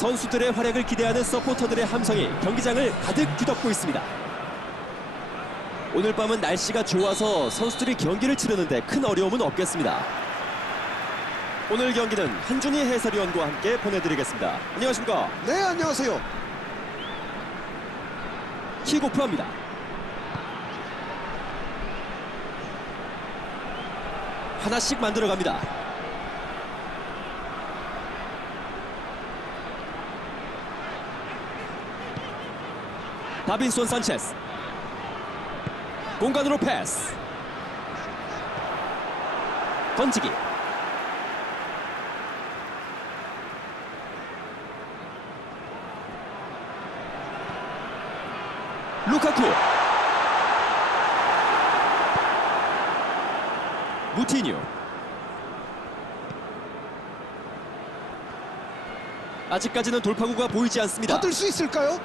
선수들의 활약을 기대하는 서포터들의 함성이 경기장을 가득 뒤덮고 있습니다. 오늘 밤은 날씨가 좋아서 선수들이 경기를 치르는데 큰 어려움은 없겠습니다. 오늘 경기는 한준희 해설위원과 함께 보내드리겠습니다. 안녕하십니까? 네, 안녕하세요. 킥오프합니다. 하나씩 만들어갑니다. 다빈손 산체스. 공간으로 패스. 던지기. 루카쿠. 무티뉴. 아직까지는 돌파구가 보이지 않습니다. 받을 수 있을까요?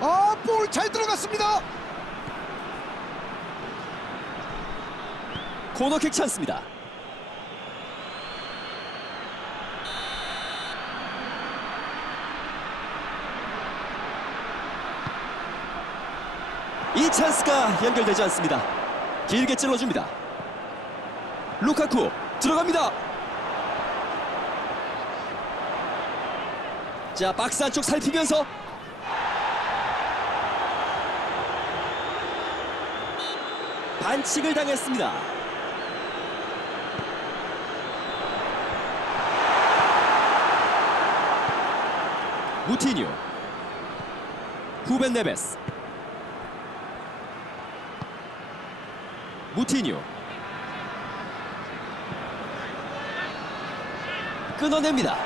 아, 볼 잘 들어갔습니다. 코너킥 찬스입니다. 이 찬스가 연결되지 않습니다. 길게 찔러줍니다. 루카쿠 들어갑니다. 자 박스 안쪽 살피면서 반칙을 당했습니다. 무티뉴 후벤 네베스. 무티뉴. 끊어냅니다.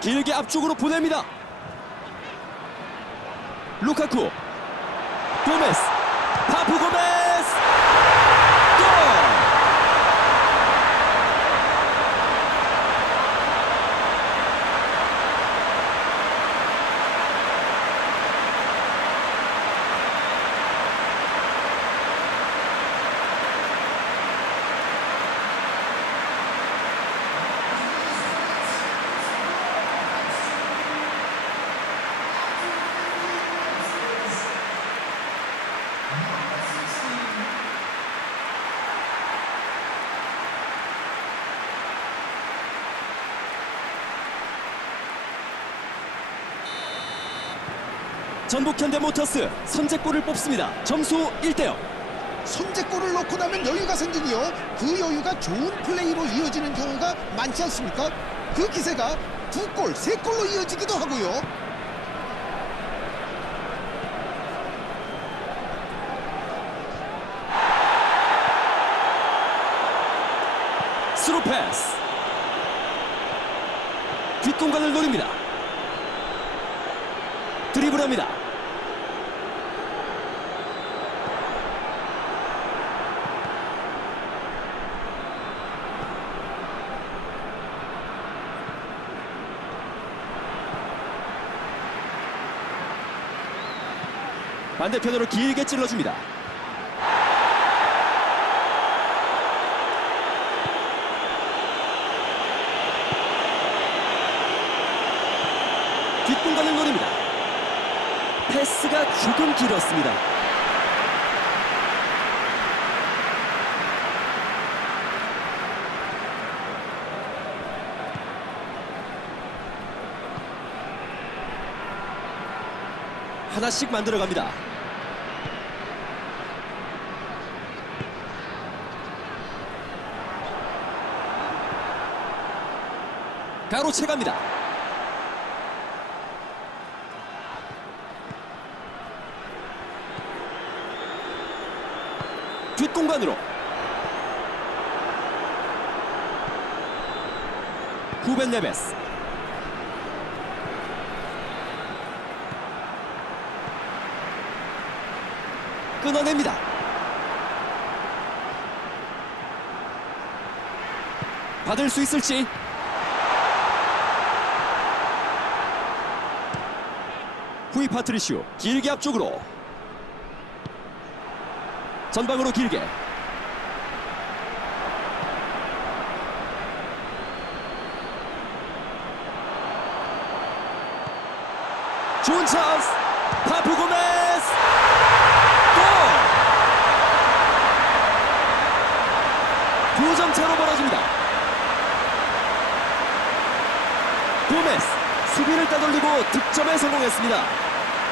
길게 앞쪽으로 보냅니다. 루카쿠 고메스 파프 고메스 골 전북 현대모터스 선제골을 뽑습니다. 점수 1대0. 선제골을 넣고 나면 여유가 생기고요. 그 여유가 좋은 플레이로 이어지는 경우가 많지 않습니까? 그 기세가 두 골, 세 골로 이어지기도 하고요. 스루 패스. 뒷공간을 노립니다. 드리블합니다. 반대편으로 길게 찔러줍니다. 뒷공간을 노립니다. 패스가 조금 길었습니다. 하나씩 만들어갑니다. 가로채 갑니다. 뒷공간으로. 후벤 네베스. 끊어냅니다. 받을 수 있을지 구이 파트리시오 길게 앞쪽으로. 전방으로 길게. 좋은 찬스. 파프 고메스. 골! 2점 차로 벌어집니다. 고메스 수비를 따돌리고 득점에 성공했습니다.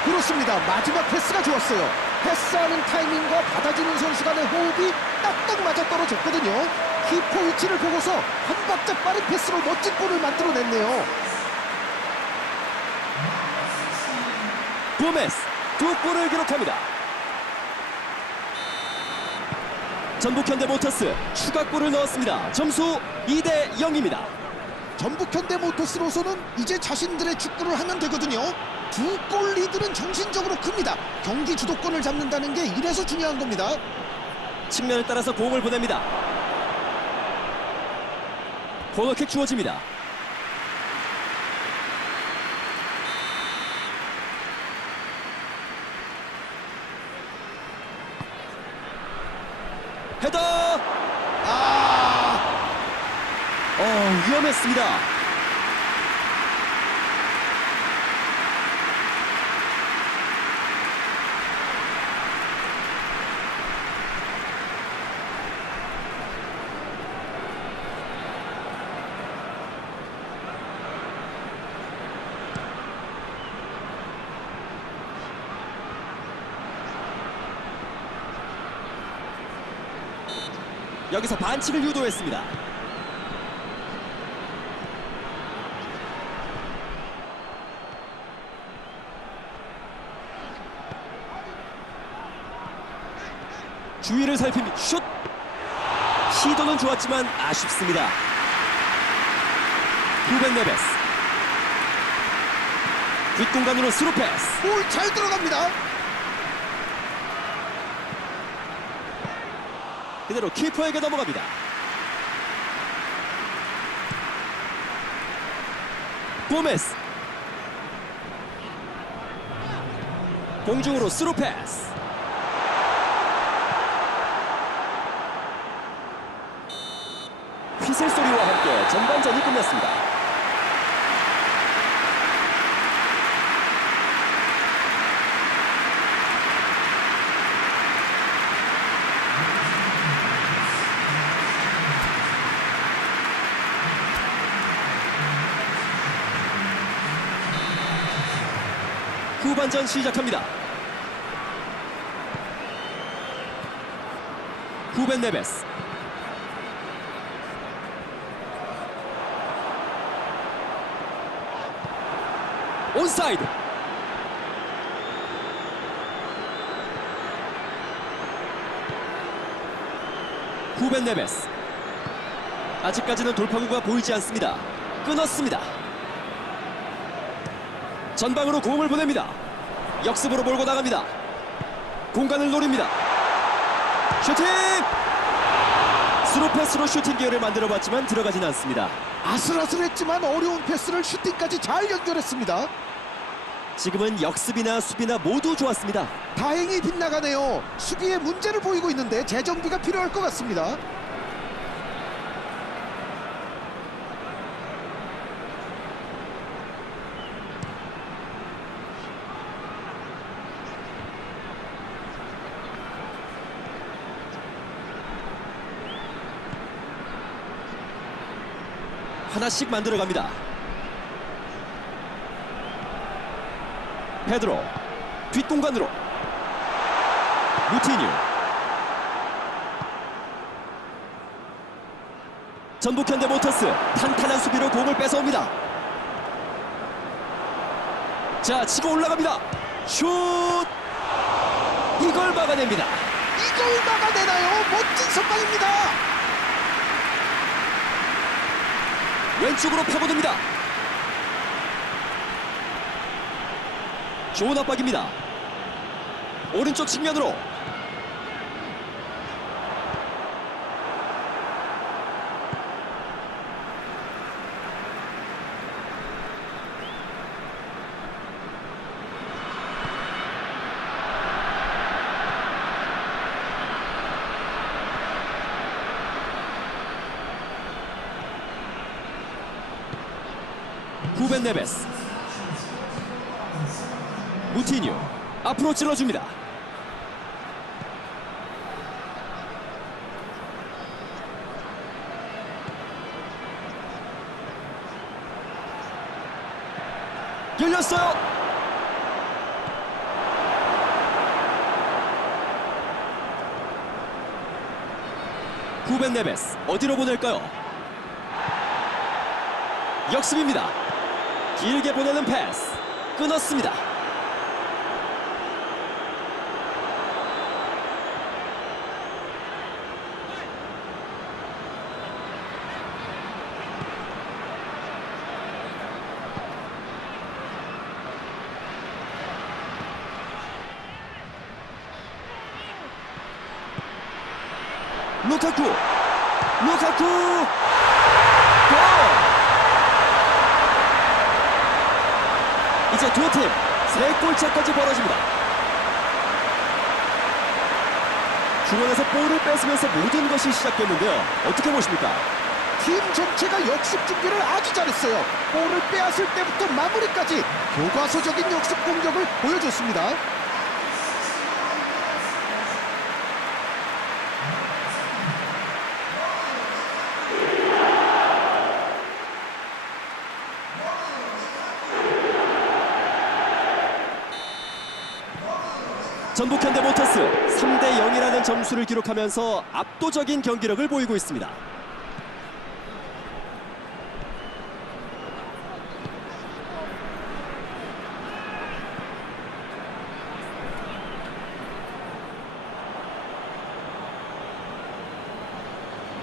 그렇습니다. 마지막 패스가 좋았어요. 패스하는 타이밍과 받아주는 선수 간의 호흡이 딱딱 맞아 떨어졌거든요. 키포 위치를 보고서 한 박자 빠른 패스로 멋진 골을 만들어냈네요. 고메스 두 골을 기록합니다. 전북 현대 모터스 추가골을 넣었습니다. 점수 2대 0입니다. 전북 현대모터스로서는 이제 자신들의 축구를 하면 되거든요. 두 골 리드는 정신적으로 큽니다. 경기 주도권을 잡는다는 게 이래서 중요한 겁니다. 측면을 따라서 공을 보냅니다. 코너킥 주어집니다. 헤더! 아, 어, 위험했습니다. 여기서 반칙을 유도했습니다. 주위를 살피며 슛! 시도는 좋았지만 아쉽습니다. 후벤 네베스 뒷공간으로 스루 패스 볼 잘 들어갑니다. 그대로 키퍼에게 넘어갑니다. 고메스 공중으로 스루 패스 휘슬 소리와 함께 전반전이 끝났습니다. 후반전 시작합니다. 후벤 네베스 온사이드 후벤 네베스 아직까지는 돌파구가 보이지 않습니다. 끊었습니다. 전방으로 공을 보냅니다. 역습으로 몰고 나갑니다. 공간을 노립니다. 슈팅! 스루 패스로 슈팅 기회를 만들어봤지만 들어가진 않습니다. 아슬아슬했지만 어려운 패스를 슈팅까지 잘 연결했습니다. 지금은 역습이나 수비나 모두 좋았습니다. 다행히 빗나가네요. 수비에 문제를 보이고 있는데 재정비가 필요할 것 같습니다. 하나씩 만들어갑니다. 페드로 뒷공간으로 무티뉴 전북 현대 모터스 탄탄한 수비로 공을 뺏어옵니다. 자 치고 올라갑니다. 슛 이걸 막아냅니다. 이걸 막아내나요? 멋진 선방입니다. 왼쪽으로 파고듭니다. 좋은 압박입니다. 오른쪽 측면으로 후벤 네베스 무티뉴 앞으로 찔러줍니다. 열렸어요. 후벤 네베스 어디로 보낼까요? 역습입니다. 길게 보내는 패스 끊었습니다. 루카쿠 루카쿠 골 이제 두 팀 세 골차까지 벌어집니다 중원에서 볼을 뺏으면서 모든 것이 시작됐는데요 어떻게 보십니까? 팀 전체가 역습 준비를 아주 잘했어요. 볼을 빼앗을 때부터 마무리까지 교과서적인 역습 공격을 보여줬습니다. 전북 현대 모터스 3대 0이라는 점수를 기록하면서 압도적인 경기력을 보이고 있습니다.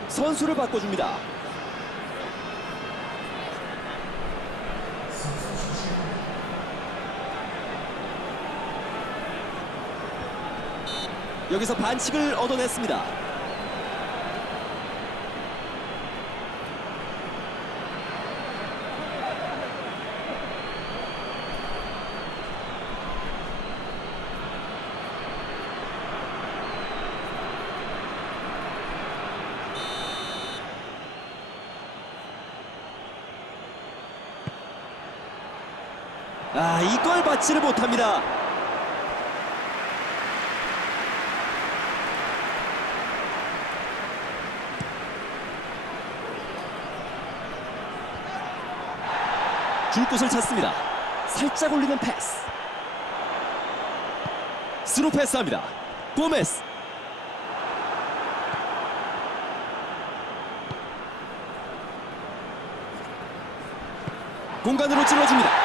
선수를 바꿔줍니다 여기서 반칙을 얻어냈습니다. 아, 이걸 받지를 못합니다. 줄 곳을 찾습니다. 살짝 올리는 패스. 스루 패스합니다. 고메스. 공간으로 찔러줍니다.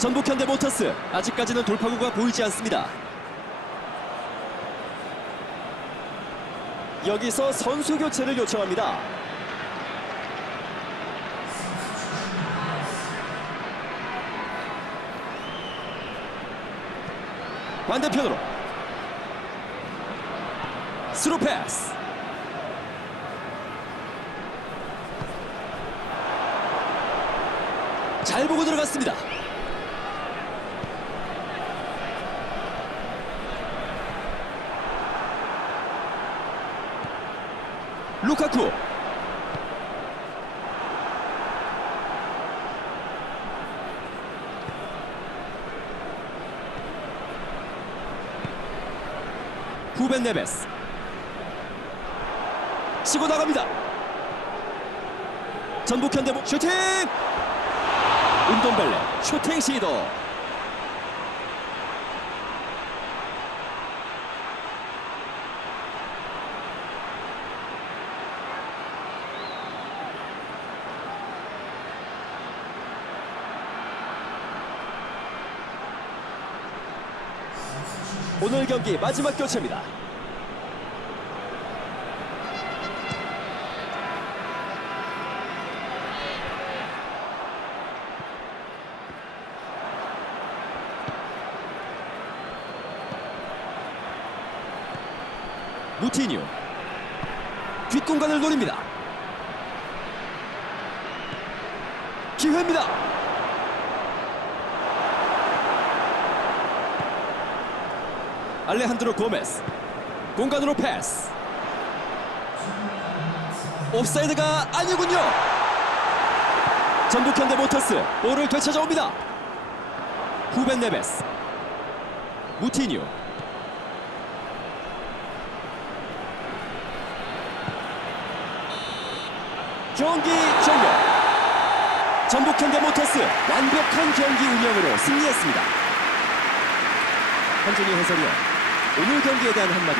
전북 현대 모터스 아직까지는 돌파구가 보이지 않습니다. 여기서 선수 교체를 요청합니다. 반대편으로 스루 패스 잘 보고 들어갔습니다. 루카쿠. 후벤 네베스. 치고 나갑니다. 전북 현대목 슈팅! 운동벨레 슈팅 시도 오늘 경기 마지막 교체입니다. 무티뉴 뒷공간을 노립니다. 기회입니다. 알레한드로 고메스. 공간으로 패스. 옵사이드가 아니군요. 전북 현대 모터스 볼을 되찾아옵니다. 후벤 네베스. 무티뉴. 경기 종료. 전북 현대 모터스 완벽한 경기 운영으로 승리했습니다. 한준희 해설위원 오늘 경기에 대한 한마디